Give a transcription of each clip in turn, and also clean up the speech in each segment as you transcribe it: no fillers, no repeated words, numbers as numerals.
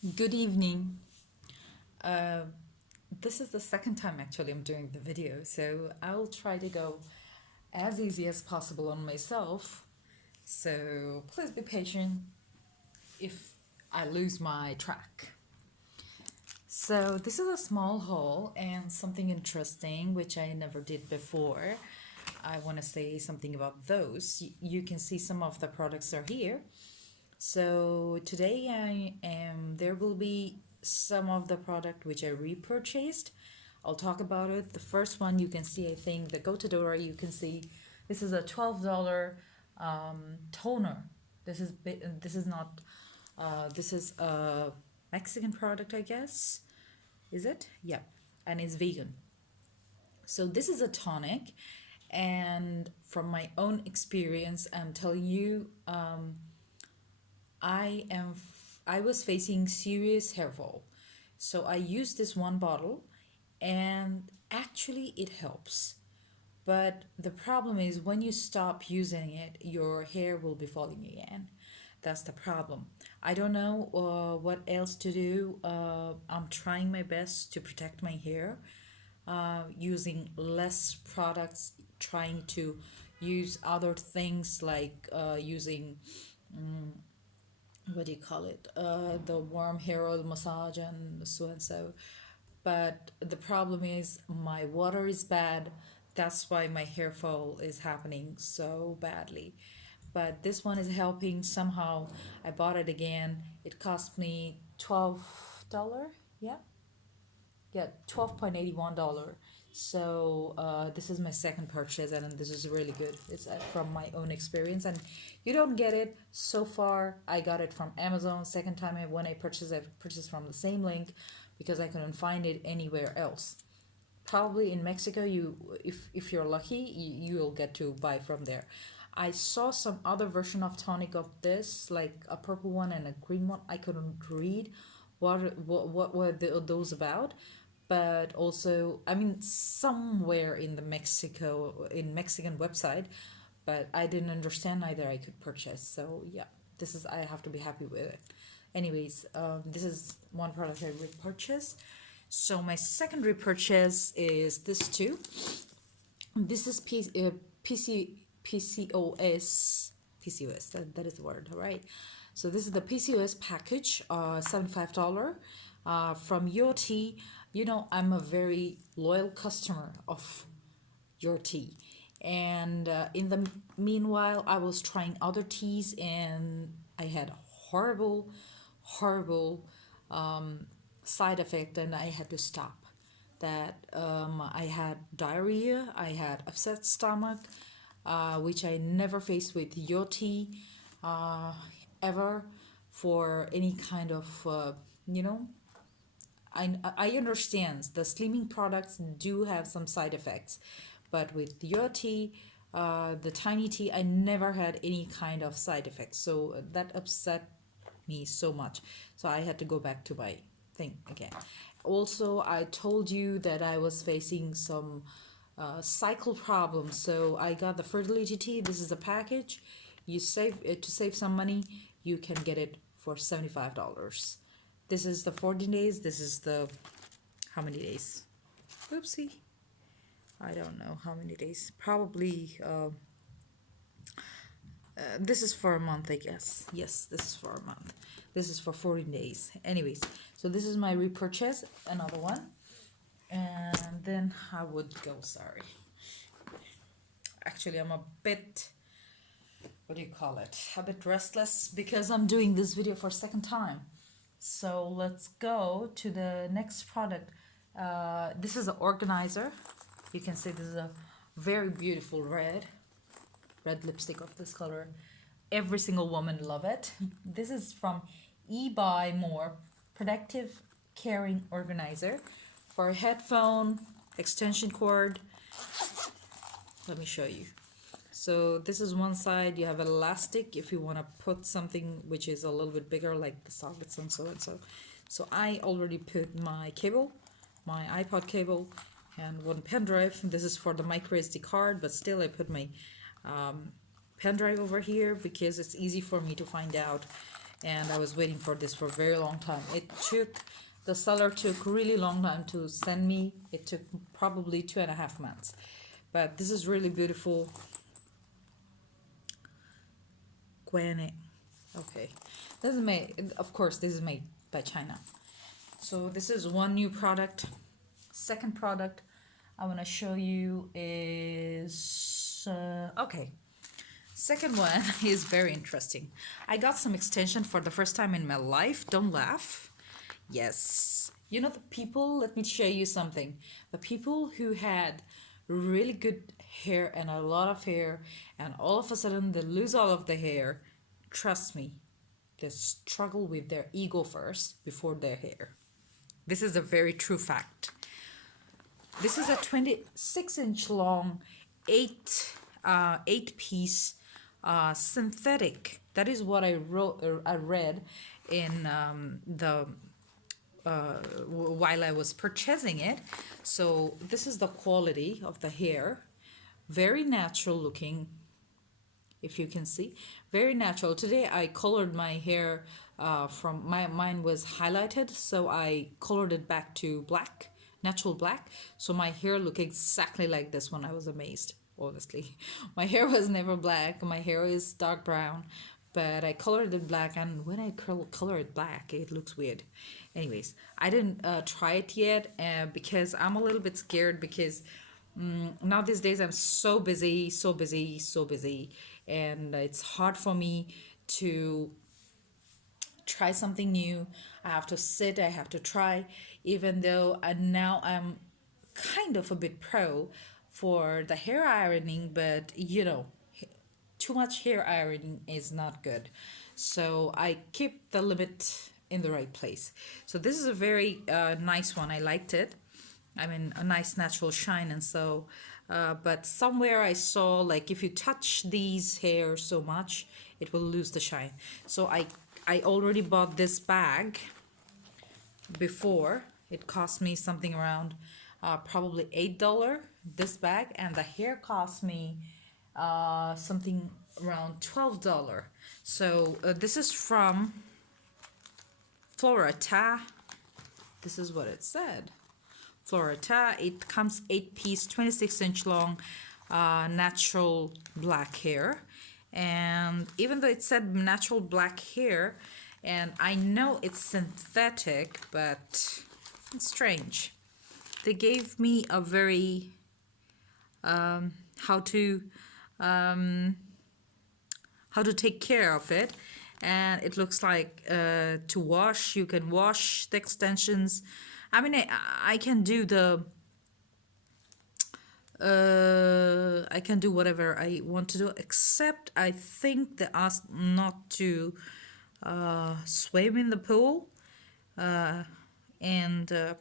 Good evening. Uh, this is the second time actually I'm doing the video, so I'll try to go as easy as possible on myself. So please be patient if I lose my track. So this is a small haul and something interesting which I never did before. I want to say something about those. You can see some of the products are here. So today there will be some of the product which I repurchased. I'll talk about it. The first one you can see, I think the Gota Dourada, you can see this is a $12 toner. This is not this is a Mexican product, I guess. Is it? Yeah. And it's vegan. So this is a tonic, and from my own experience, I'm telling you, I was facing serious hair fall. So I used this one bottle and actually it helps. But the problem is when you stop using it, your hair will be falling again. That's the problem. I don't know what else to do. I'm trying my best to protect my hair using less products, trying to use other things like using what do you call it, the warm hair oil massage and so and so. But the problem is my water is bad. That's why my hair fall is happening so badly. But this one is helping somehow. I bought it again. It cost me $12. Yeah, yeah, $12.81. So this is my second purchase, and this is really good. It's from my own experience, and you don't get it so far. I got it from Amazon. Second time when I purchased from the same link because I couldn't find it anywhere else. Probably in Mexico, if you're lucky, you'll get to buy from there. I saw some other version of tonic of this, like a purple one and a green one. I couldn't read what were those about, but also I mean somewhere in the Mexican website, but I didn't understand either. I could purchase. So yeah, this is I have to be happy with it. Anyways, this is one product I repurchased. So my second repurchase is this too. This is PCOS. PCOS, that is the word, all right? So this is the PCOS package, $75 from your tea. You know, I'm a very loyal customer of your tea. And in the meanwhile, I was trying other teas and I had horrible, horrible side effect, and I had to stop. That I had diarrhea, I had upset stomach, which I never faced with your tea ever for any kind of, you know, I understand the slimming products do have some side effects, but with your tea, the tiny tea, I never had any kind of side effects. So that upset me so much. So I had to go back to my thing again. Also, I told you that I was facing some cycle problems. So I got the fertility tea. This is a package. You save to save some money. You can get it for $75. This is the 14 days. This is the how many days? Oopsie. I don't know how many days. Probably this is for a month, I guess. Yes, this is for a month. This is for 14 days. Anyways, so this is my repurchase, another one. And then I would go, sorry. Actually, I'm a bit, what do you call it? A bit restless because I'm doing this video for a second time. So let's go to the next product. This is an organizer. You can see this is a very beautiful red lipstick of this color. Every single woman love it. This is from eBuymore Protective Caring Organizer for headphone, extension cord. Let me show you. So this is one side. You have elastic if you want to put something which is a little bit bigger, like the sockets and so and so. So I already put my cable, my iPod cable, and one pen drive. This is for the micro SD card, but still I put my pen drive over here because it's easy for me to find out and I was waiting for this for a very long time. The seller took really long time to send me. It took probably 2.5 months, but this is really beautiful. Guane. Okay, this is made, of course, this is made by China. So this is one new product. Second product I want to show you is okay. Second one is very interesting. I got some extension for the first time in my life. Don't laugh. Yes, you know the people. Let me show you something. The people who had really good hair and a lot of hair, and all of a sudden they lose all of the hair. Trust me, they struggle with their ego first before their hair. This is a very true fact. This is a 26-inch long, eight piece synthetic. That is what I read in while I was purchasing it. So this is the quality of the hair. Very natural looking, if you can see. Very natural. Today I colored my hair from mine was highlighted, so I colored it back to black, natural black, so my hair looked exactly like this one. I was amazed, honestly. My hair was never black. My hair is dark brown, but I colored it black, and when I color it black, it looks weird. Anyways, I didn't try it yet because I'm a little bit scared because now these days I'm so busy, and it's hard for me to try something new. I have to sit, I have to try, even though now I'm kind of a bit pro for the hair ironing, but you know, too much hair ironing is not good. So I keep the limit in the right place. So this is a very nice one. I liked it. I mean, a nice natural shine. And so but somewhere I saw like if you touch these hair so much, it will lose the shine. So I already bought this bag before. It cost me something around probably $8, this bag, and the hair cost me something around $12. So this is from Florata. This is what it said. Florata. It comes 8-piece, 26-inch long, natural black hair. And even though it said natural black hair, and I know it's synthetic, but it's strange. They gave me a very how to take care of it, and it looks like to wash. You can wash the extensions. I mean, I can do the I can do whatever I want to do, except I think they asked not to swim in the pool, and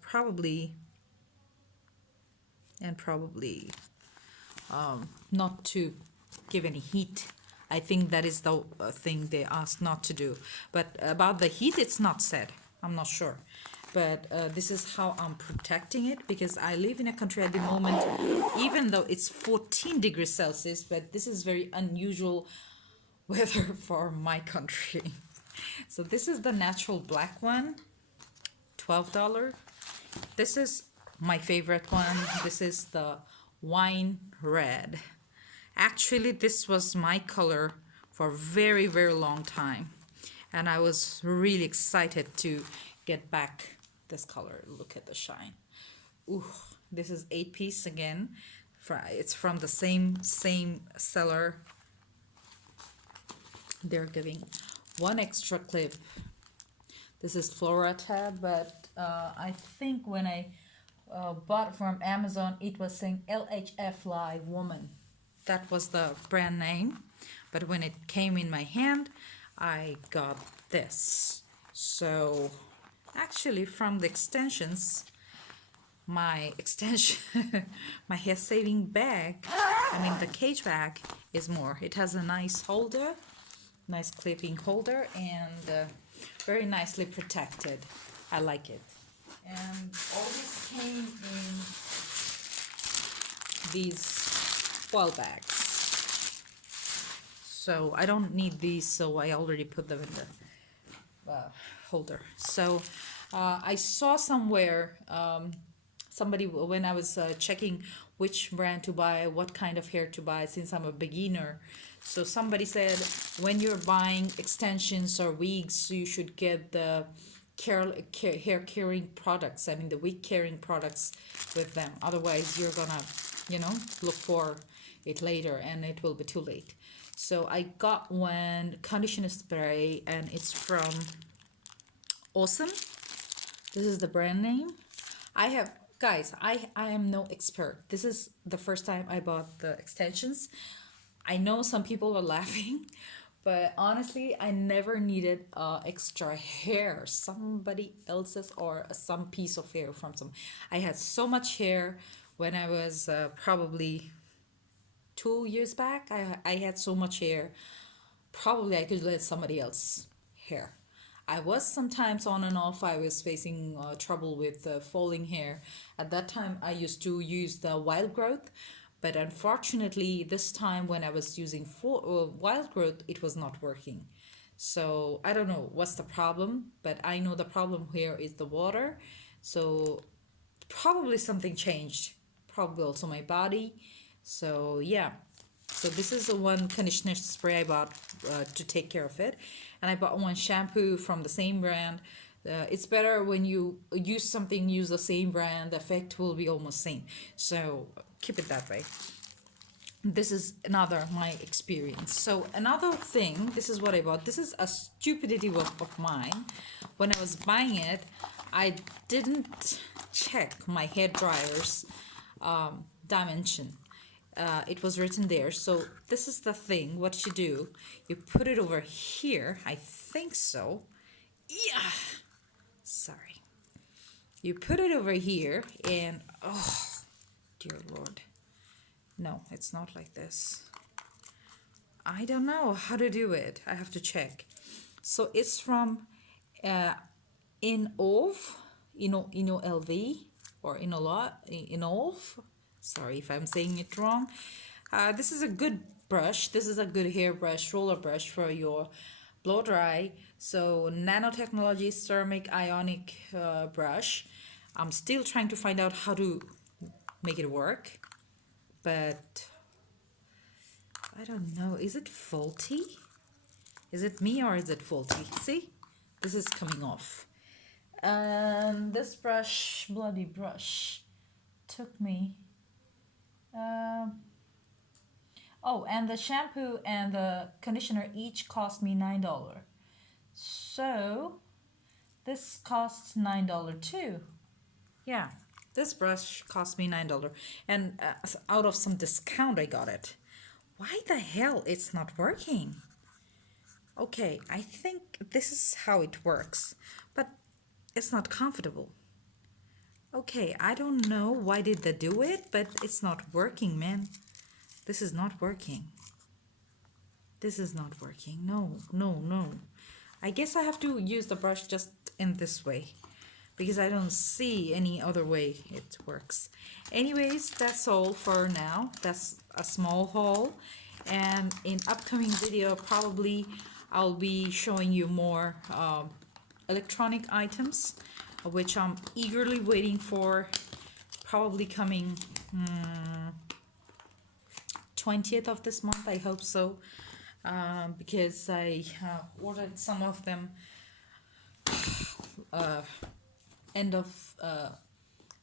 probably not to give any heat. I think that is the thing they asked not to do. But about the heat, it's not said. I'm not sure. But this is how I'm protecting it, because I live in a country at the moment, even though it's 14 degrees Celsius, but this is very unusual weather for my country. So this is the natural black one, $12. This is my favorite one. This is the wine red. Actually, this was my color for a very, very long time, and I was really excited to get back this color. Look at the shine. Ooh, this is 8-piece again. It's from the same seller. They're giving one extra clip. This is Florata, but I think when I bought from Amazon, it was saying LHFLIVE woman. That was the brand name, but when it came in my hand, I got this. So actually, from the extensions, my my hair saving bag, I mean the cage bag, is more. It has a nice holder, nice clipping holder, and very nicely protected. I like it. And all this came in these foil bags. So I don't need these, so I already put them in the holder. So I saw somewhere somebody, when I was checking which brand to buy, what kind of hair to buy, since I'm a beginner. So somebody said when you're buying extensions or wigs, you should get the hair caring products. I mean the wig caring products with them. Otherwise, you're gonna, look for it later, and it will be too late. So I got one conditioner spray, and it's from Awesome. This is the brand name. I have, guys, I am no expert. This is the first time I bought the extensions. I know some people are laughing, but honestly, I never needed extra hair, somebody else's or some piece of hair from some. I had so much hair when I was probably 2 years back. I had so much hair. Probably I could let somebody else hair. I was sometimes on and off. I was facing trouble with falling hair. At that time, I used to use the wild growth, but unfortunately, this time when I was using wild growth, it was not working. So I don't know what's the problem, but I know the problem here is the water. So probably something changed. Probably also my body. So yeah. So this is the one conditioner spray I bought to take care of it. And I bought one shampoo from the same brand. It's better when you use the same brand, the effect will be almost same. So keep it that way. This is another my experience. So another thing, this is what I bought. This is a stupidity of mine. When I was buying it, I didn't check my hair dryer's dimension. It was written there. So this is the thing. What you do, you put it over here. I think so. Yeah. Sorry. You put it over here, and oh, dear Lord. No, it's not like this. I don't know how to do it. I have to check. So it's from INNOV, INNOLV, or INNOLV. Sorry if I'm saying it wrong. This is a good brush. This is a good hair brush, roller brush for your blow dry. So nanotechnology ceramic Ionic brush. I'm still trying to find out how to make it work, but I don't know. Is it faulty? Is it me or is it faulty? See, this is coming off. And this brush, bloody brush, took me. Oh, and the shampoo and the conditioner each cost me $9. So this costs $9 too. Yeah, this brush cost me $9, and out of some discount I got it. Why the hell it's not working? Okay, I think this is how it works, but it's not comfortable. Okay, I don't know why did they do it, but it's not working, man. This is not working. This is not working. No, no, no. I guess I have to use the brush just in this way, because I don't see any other way it works. Anyways, that's all for now. That's a small haul, and in upcoming video probably I'll be showing you more electronic items, which I'm eagerly waiting for, probably coming 20th of this month, I hope so, because I ordered some of them end of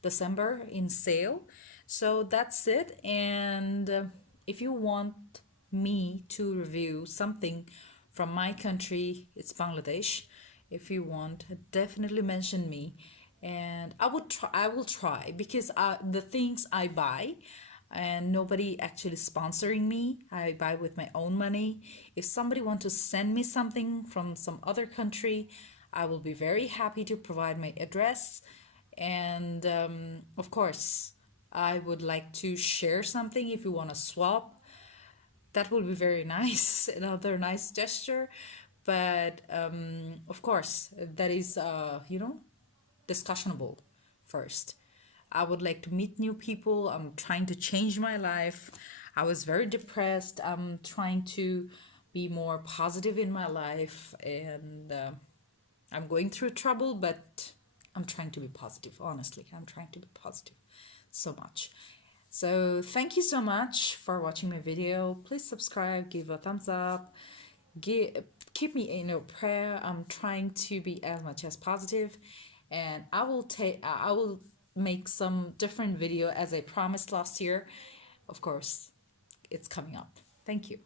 December in sale. So that's it. And if you want me to review something from my country, it's Bangladesh. If you want, definitely mention me, and I will try, because the things I buy, and nobody actually sponsoring me, I buy with my own money. If somebody want to send me something from some other country, I will be very happy to provide my address. And of course, I would like to share something. If you want to swap, that will be very nice. Another nice gesture. But of course, that is discussionable first. I would like to meet new people. I'm trying to change my life. I was very depressed. I'm trying to be more positive in my life, and I'm going through trouble, but I'm trying to be positive. Honestly, I'm trying to be positive so much. So thank you so much for watching my video. Please subscribe, give a thumbs up, keep me in your prayer. I'm trying to be as much as positive, and I will make some different video as I promised last year. Of course, it's coming up. Thank you.